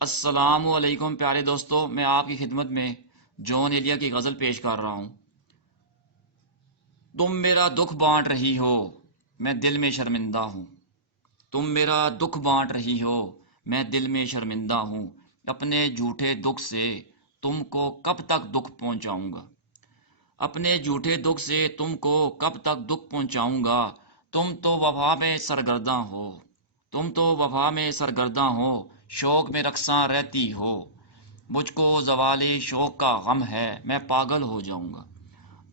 السلام علیکم پیارے دوستو، میں آپ کی خدمت میں جون ایلیا کی غزل پیش کر رہا ہوں۔ تم میرا دکھ بانٹ رہی ہو، میں دل میں شرمندہ ہوں۔ تم میرا دکھ بانٹ رہی ہو، میں دل میں شرمندہ ہوں۔ اپنے جھوٹے دکھ سے تم کو کب تک دکھ پہنچاؤں گا؟ اپنے جھوٹے دکھ سے تم کو کب تک دکھ پہنچاؤں گا؟ تم تو وفا میں سرگرداں ہو، تم تو وفا میں سرگرداں ہو، شوق میں رقصاں رہتی ہو۔ مجھ کو زوال شوق کا غم ہے، میں پاگل ہو جاؤں گا۔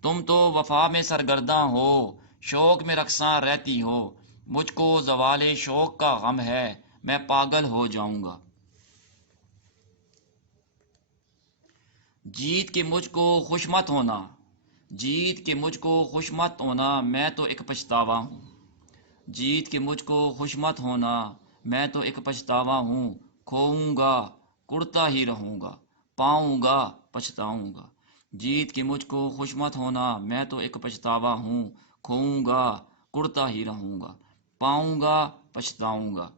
تم تو وفا میں سرگرداں ہو، شوق میں رقصاں رہتی ہو۔ مجھ کو زوال شوق کا غم ہے، میں پاگل ہو جاؤں گا۔ جیت کے مجھ کو خوش مت ہونا، جیت کے مجھ کو خوش مت ہونا، میں تو ایک پچھتاوا ہوں۔ جیت کے مجھ کو خوش مت ہونا، میں تو ایک پچھتاوا ہوں۔ کھوؤں گا کڑتا ہی رہوں گا، پاؤں گا پچھتاؤں گا۔ جیت کے مجھ کو خوش مت ہونا، میں تو ایک پچھتاوا ہوں۔ کھوؤں گا کڑتا ہی رہوں گا، پاؤں گا پچھتاؤں گا۔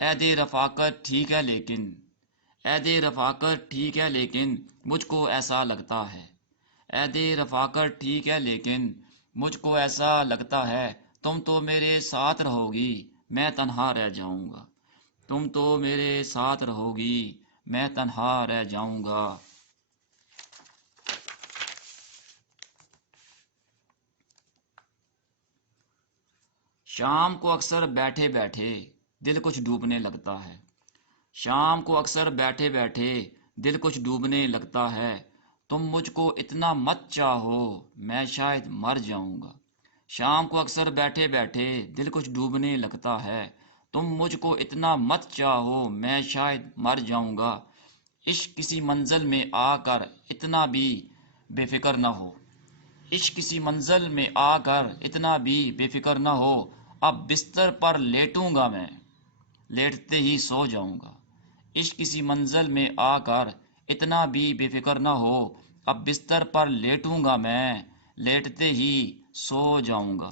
عہد رفاقت ٹھیک ہے لیکن، عہد رفاقت ٹھیک ہے لیکن مجھ کو ایسا لگتا ہے۔ عہد رفاقت ٹھیک ہے لیکن مجھ کو ایسا لگتا ہے، تم تو میرے ساتھ رہو گی، میں تنہا رہ جاؤں گا۔ تم تو میرے ساتھ رہو گی، میں تنہا رہ جاؤں گا۔ شام کو اکثر بیٹھے بیٹھے دل کچھ ڈوبنے لگتا ہے۔ شام کو اکثر بیٹھے بیٹھے دل کچھ ڈوبنے لگتا ہے۔ تم مجھ کو اتنا مت چاہو، میں شاید مر جاؤں گا۔ شام کو اکثر بیٹھے بیٹھے دل کچھ ڈوبنے لگتا ہے۔ تم مجھ کو اتنا مت چاہو، میں شاید مر جاؤں گا۔ عشق کسی منزل میں آ کر اتنا بھی بے فکر نہ ہو، عشق کسی منزل میں آ کر اتنا بھی بے فکر نہ ہو۔ اب بستر پر لیٹوں گا میں، لیٹتے ہی سو جاؤں گا۔ عشق کسی منزل میں آ کر اتنا بھی بے فکر نہ ہو۔ اب بستر پر لیٹوں گا میں، لیٹتے ہی سو جاؤں گا۔